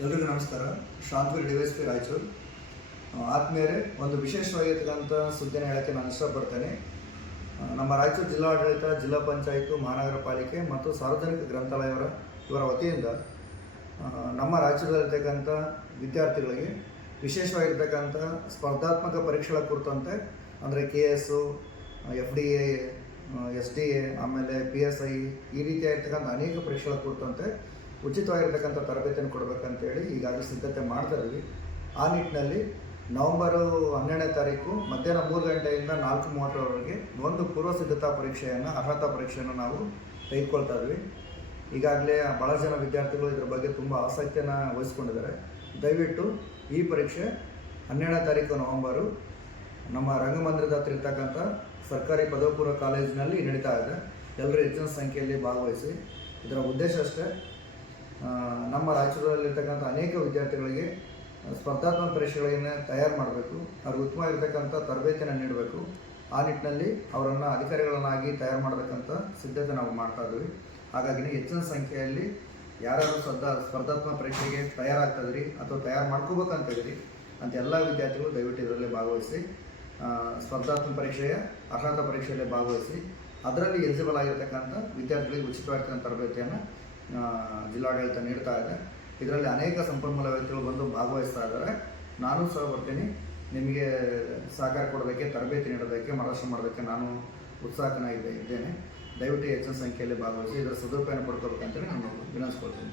ಎಲ್ರಿಗೂ ನಮಸ್ಕಾರ. ಶಾಂತವೀರ್ ಡಿವೈಎಸ್ಪಿ ರಾಯಚೂರು. ಆದ್ಮೇಲೆ ಒಂದು ವಿಶೇಷವಾಗಿರ್ತಕ್ಕಂಥ ಸುದ್ದಿನ ಹೇಳೋಕ್ಕೆ ನಾನು ಇಷ್ಟಪಡ್ತೇನೆ. ನಮ್ಮ ರಾಯಚೂರು ಜಿಲ್ಲಾಡಳಿತ, ಜಿಲ್ಲಾ ಪಂಚಾಯತು, ಮಹಾನಗರ ಪಾಲಿಕೆ ಮತ್ತು ಸಾರ್ವಜನಿಕ ಗ್ರಂಥಾಲಯ ಇವರ ವತಿಯಿಂದ ನಮ್ಮ ರಾಜ್ಯದಲ್ಲಿರ್ತಕ್ಕಂಥ ವಿದ್ಯಾರ್ಥಿಗಳಿಗೆ ವಿಶೇಷವಾಗಿರ್ತಕ್ಕಂಥ ಸ್ಪರ್ಧಾತ್ಮಕ ಪರೀಕ್ಷೆಗಳ ಕುರಿತಂತೆ ಅಂದರೆ KS, FDA, SDA, ಆಮೇಲೆ PSI ಈ ರೀತಿಯಾಗಿರ್ತಕ್ಕಂಥ ಅನೇಕ ಪರೀಕ್ಷೆಗಳ ಕುರಿತಂತೆ ಉಚಿತವಾಗಿರ್ತಕ್ಕಂಥ ತರಬೇತಿಯನ್ನು ಕೊಡಬೇಕಂತೇಳಿ ಈಗಾಗಲೇ ಸಿದ್ಧತೆ ಮಾಡ್ತಾ ಇದ್ದೀವಿ. ಆ ನಿಟ್ಟಿನಲ್ಲಿ ನವಂಬರ್ 12ನೇ ತಾರೀಕು ಮಧ್ಯಾಹ್ನ 3 ಗಂಟೆಯಿಂದ 4:30ರವರೆಗೆ ಒಂದು ಪೂರ್ವ ಸಿದ್ಧತಾ ಪರೀಕ್ಷೆಯನ್ನು, ಅರ್ಹತಾ ಪರೀಕ್ಷೆಯನ್ನು ನಾವು ತೆಗೆದುಕೊಳ್ತಾ ಇದ್ವಿ. ಈಗಾಗಲೇ ಭಾಳ ಜನ ವಿದ್ಯಾರ್ಥಿಗಳು ಇದರ ಬಗ್ಗೆ ತುಂಬ ಆಸಕ್ತಿಯನ್ನು ವಹಿಸ್ಕೊಂಡಿದ್ದಾರೆ. ದಯವಿಟ್ಟು ಈ ಪರೀಕ್ಷೆ 12ನೇ ತಾರೀಕು ನವಂಬರು ನಮ್ಮ ರಂಗಮಂದಿರದ ಹತ್ರ ಇರ್ತಕ್ಕಂಥ ಸರ್ಕಾರಿ ಪದವಿ ಪೂರ್ವ ಕಾಲೇಜಿನಲ್ಲಿ ನಡೀತಾ ಇದೆ. ಎಲ್ಲರೂ ಹೆಚ್ಚಿನ ಸಂಖ್ಯೆಯಲ್ಲಿ ಭಾಗವಹಿಸಿ. ಇದರ ಉದ್ದೇಶ ಅಷ್ಟೇ, ನಮ್ಮ ರಾಜ್ಯದಲ್ಲಿರ್ತಕ್ಕಂಥ ಅನೇಕ ವಿದ್ಯಾರ್ಥಿಗಳಿಗೆ ಸ್ಪರ್ಧಾತ್ಮಕ ಪರೀಕ್ಷೆಗಳನ್ನು ತಯಾರು ಮಾಡಬೇಕು, ಅವ್ರಿಗೆ ಉತ್ತಮವಾಗಿರ್ತಕ್ಕಂಥ ತರಬೇತಿಯನ್ನು ನೀಡಬೇಕು. ಆ ನಿಟ್ಟಿನಲ್ಲಿ ಅವರನ್ನು ಅಧಿಕಾರಿಗಳನ್ನಾಗಿ ತಯಾರು ಮಾಡತಕ್ಕಂಥ ಸಿದ್ಧತೆ ನಾವು ಮಾಡ್ತಾ ಇದ್ದೀವಿ. ಹಾಗಾಗಿ ಹೆಚ್ಚಿನ ಸಂಖ್ಯೆಯಲ್ಲಿ ಯಾರು ಸ್ಪರ್ಧಾತ್ಮಕ ಪರೀಕ್ಷೆಗೆ ತಯಾರಾಗ್ತಾಯಿದ್ರಿ ಅಥವಾ ತಯಾರು ಮಾಡ್ಕೋಬೇಕಂತಿದ್ರಿ ಅಂತ ಎಲ್ಲ ವಿದ್ಯಾರ್ಥಿಗಳು ದಯವಿಟ್ಟು ಇದರಲ್ಲಿ ಭಾಗವಹಿಸಿ, ಸ್ಪರ್ಧಾತ್ಮಕ ಪರೀಕ್ಷೆಯ ಅರ್ಹತಾ ಪರೀಕ್ಷೆಯಲ್ಲಿ ಭಾಗವಹಿಸಿ. ಅದರಲ್ಲಿ ಎಲಿಜಿಬಲ್ ಆಗಿರ್ತಕ್ಕಂಥ ವಿದ್ಯಾರ್ಥಿಗಳಿಗೆ ಉಚಿತವಾಗಿರ್ತಕ್ಕಂಥ ತರಬೇತಿಯನ್ನು ಜಿಲ್ಲಾಡಳಿತ ನೀಡ್ತಾ ಇದೆ. ಇದರಲ್ಲಿ ಅನೇಕ ಸಂಪನ್ಮೂಲ ವ್ಯಕ್ತಿಗಳು ಬಂದು ಭಾಗವಹಿಸ್ತಾ ಇದ್ದಾರೆ. ನಾನು ಸಹ ಬರ್ತೀನಿ. ನಿಮಗೆ ಸಹಕಾರ ಕೊಡೋದಕ್ಕೆ, ತರಬೇತಿ ನೀಡೋದಕ್ಕೆ, ಮಾರ್ಗದರ್ಶನ ಮಾಡೋದಕ್ಕೆ ನಾನು ಉತ್ಸಾಹನಾಗಿದ್ದೇನೆ. ದಯವಿಟ್ಟು ಹೆಚ್ಚಿನ ಸಂಖ್ಯೆಯಲ್ಲಿ ಭಾಗವಹಿಸಿ ಇದರ ಸದುಪಯೋಗ ಪಡ್ಕೋಬೇಕಂತೇಳಿ ನಾನು ವಿನಂತಿಸ್ಕೊಳ್ತೀನಿ.